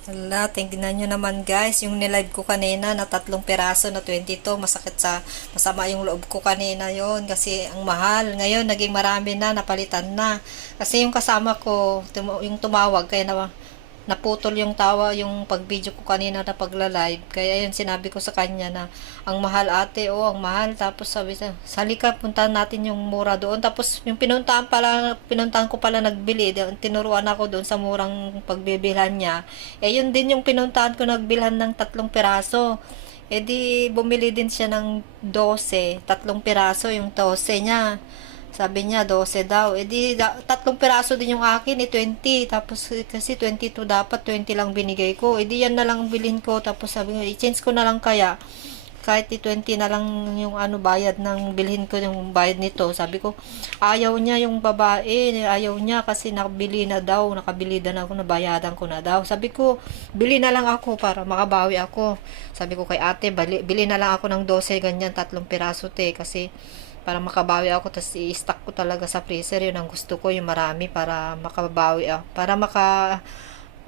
Hala, tingnan nyo naman guys, yung nilive ko kanina na 3 piraso na 22, masakit sa, masama yung loob ko kanina yon kasi ang mahal. Ngayon, naging marami na, napalitan na. Kasi yung kasama ko, yung tumawag, kaya na, naputol yung tawa, yung pag-video ko kanina na pagla-live. Kaya yun, sinabi ko sa kanya na, ang mahal ate, oh, ang mahal. Tapos sabi sa, halika, puntahan natin yung mura doon. Tapos yung pinuntahan ko pala nagbili. Tinuruan ako doon sa murang pagbibilhan niya. Eh, yun din yung pinuntahan ko nagbilhan ng 3 piraso. Eh di, bumili din siya ng 12. 3 piraso yung 12 niya. Sabi niya, 12 daw. Eh di, 3 piraso din yung akin, eh, 20. Tapos, kasi 22 dapat, 20 lang binigay ko. Eh di, yan na lang bilhin ko. Tapos sabi ko, i-change ko na lang kaya. Kahit i-20 na lang yung ano, bayad ng bilhin ko, yung bayad nito. Sabi ko, ayaw niya yung babae. Ayaw niya kasi nakabili na daw. Nakabili na ako, nabayadan ko na daw. Sabi ko, bili na lang ako para makabawi ako. Sabi ko kay ate, bili na lang ako ng 12, ganyan, 3 piraso te. Kasi, para makabawi ako, tapos i-stock ko talaga sa freezer, yun ang gusto ko, yung marami para makabawi ako, para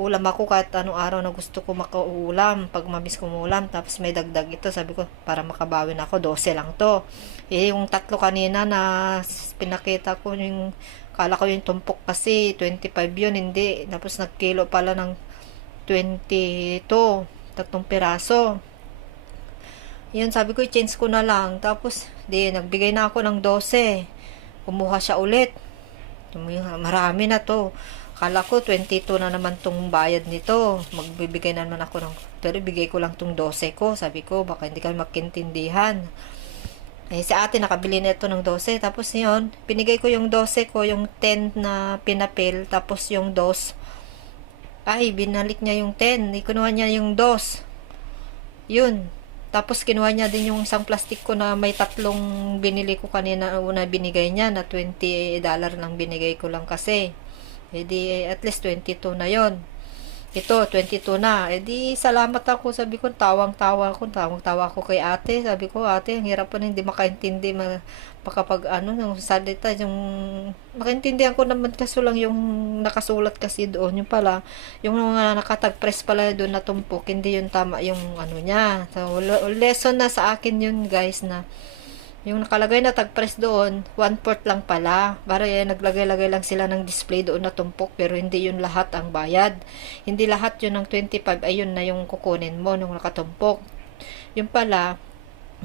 ulam ako kahit anong araw na gusto ko makaulam, pag mabis ko ulam, tapos may dagdag ito, sabi ko para makabawi na ako, 12 lang to. Eh yung 3 kanina na pinakita ko, yung kala ko yung tumpok kasi 25 yun, hindi, tapos nagkilo pala ng 22, 3 piraso. Yun, sabi ko, i-change ko na lang. Tapos, nagbigay na ako ng 12. Kumuha siya ulit. Marami na to. Kala ko, 22 na naman tong bayad nito. Magbibigay na naman ako ng, pero bigay ko lang tong 12 ko. Sabi ko, baka hindi kami magkintindihan. Eh, si ate nakabili na ito ng 12. Tapos yun, pinigay ko yung 12 ko, yung 10 na pinapil. Tapos yung 2. Ay, binalik niya yung 10. Ikunuha niya yung 2. Yun. Tapos kinuha niya din yung isang plastic ko na may 3 binili ko kanina, una binigay niya na $20 lang binigay ko lang kasi. Eh di at least 22 na yon. Ito 22 na. Eh di salamat ako, sabi ko, tawang-tawa ako kay ate. Sabi ko, ate, ang hirap pa na hindi makaintindi makapag ano ng salita, yung makaintindihan ko naman, kaso lang yung nakasulat kasi doon, yung pala yung mga nakatag-press pala doon na tumpok, hindi yun tama yung ano niya. So, lesson na sa akin yun guys, na yung nakalagay na tag-press doon, 1/4 lang pala. Para naglagay-lagay lang sila ng display doon na tumpok, pero hindi yun lahat ang bayad. Hindi lahat yun ng 25, ayun na yung kukunin mo nung nakatumpok. Yung pala,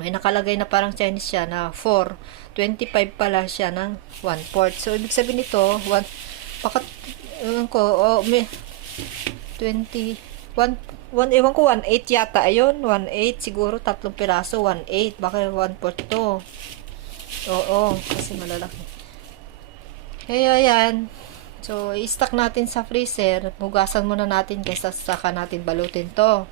may nakalagay na parang Chinese siya na 4. 25 pala siya ng 1/4. So, ibig sabihin nito, pakat, ewan ko, may 20, 1, ewan ko, 1/8 yata. Ayun, 1/8 siguro, 3 piraso, 1/8. Baka 1/4 to. Oo, kasi malalaki. Kaya yan. So, i-stack natin sa freezer. Hugasan muna natin kaysa saka natin balutin to.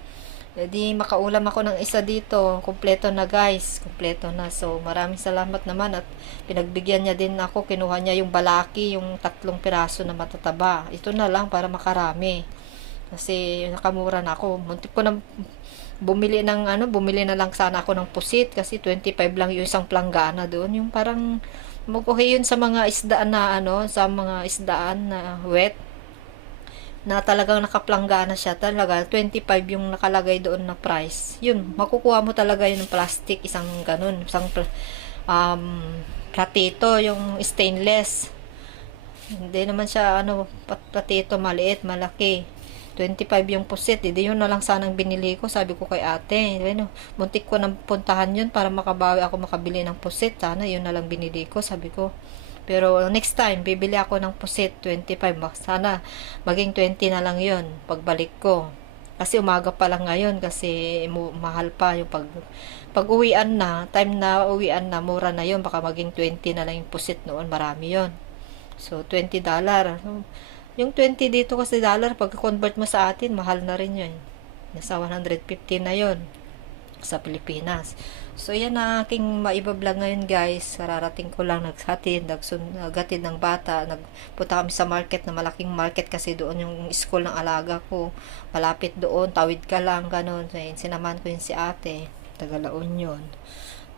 Jadi, makaulam ako ng isa dito. Kumpleto na guys. Kumpleto na. So, maraming salamat naman. At pinagbigyan niya din ako. Kinuha niya yung balaki, yung 3 piraso na matataba. Ito na lang para makarami. Kasi nakamura na ako. Muntik ko na bumili na lang sana ako ng pusit kasi 25 lang yung isang planggana doon. Yung parang okay yun sa mga isdaan na sa mga isdaan na wet, na talagang nakaplanggana siya. Talaga 25 yung nakalagay doon na price. Yun, makukuha mo talaga yung plastic, isang ganun, isang platito, yung stainless. Hindi naman siya platito maliit, malaki. 25 yung pusit, hindi yun na lang sanang binili ko, sabi ko kay ate. Muntik ko nang puntahan yun para makabawi ako makabili ng pusit. Sana yun na lang binili ko, sabi ko. Pero next time, bibili ako ng pusit, 25. Sana maging 20 na lang yun, pagbalik ko. Kasi umaga pa lang ngayon, kasi mahal pa yung pag uwian na, time na uwian na, mura na yun. Baka maging 20 na lang yung pusit noon, marami yun. So, $20. Yung 20 dito kasi dollar, pag convert mo sa atin, mahal na rin yun. Nasa 150 na yun sa Pilipinas. So, yan na aking maibablog ngayon guys. Kararating ko lang naghatid ng bata. Nagpunta kami sa market, na malaking market kasi doon yung school ng alaga ko. Malapit doon, tawid ka lang, ganun. So, sinamahan ko yun si ate. Taga La Union.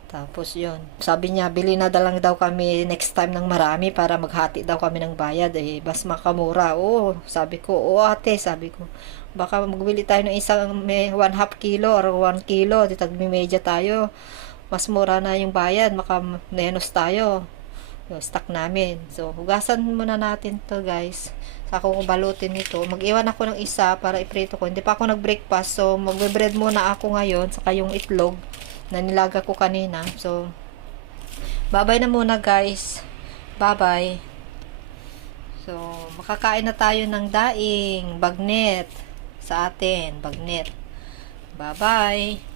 Tapos yun, sabi niya, bili na lang daw kami next time ng marami para maghati daw kami ng bayad. Eh, mas makamura. Oo, sabi ko, oo ate, sabi ko. Baka magbili tayo ng isang may 1/2 kilo or 1 kilo. Di tagmimedya tayo. Mas mura na yung bayad. Maka menos tayo. Yung stock namin. So, hugasan muna natin to guys. Ako kung balutin nito. Mag-iwan ako ng isa para iprito ko. Hindi pa ako nag-breakfast. So, magbe-bread muna ako ngayon. Saka yung itlog na nilaga ko kanina. So, bye-bye na muna guys. Bye-bye. So, makakain na tayo ng daing. Bagnet. Sa atin. Bagnet. Bye-bye.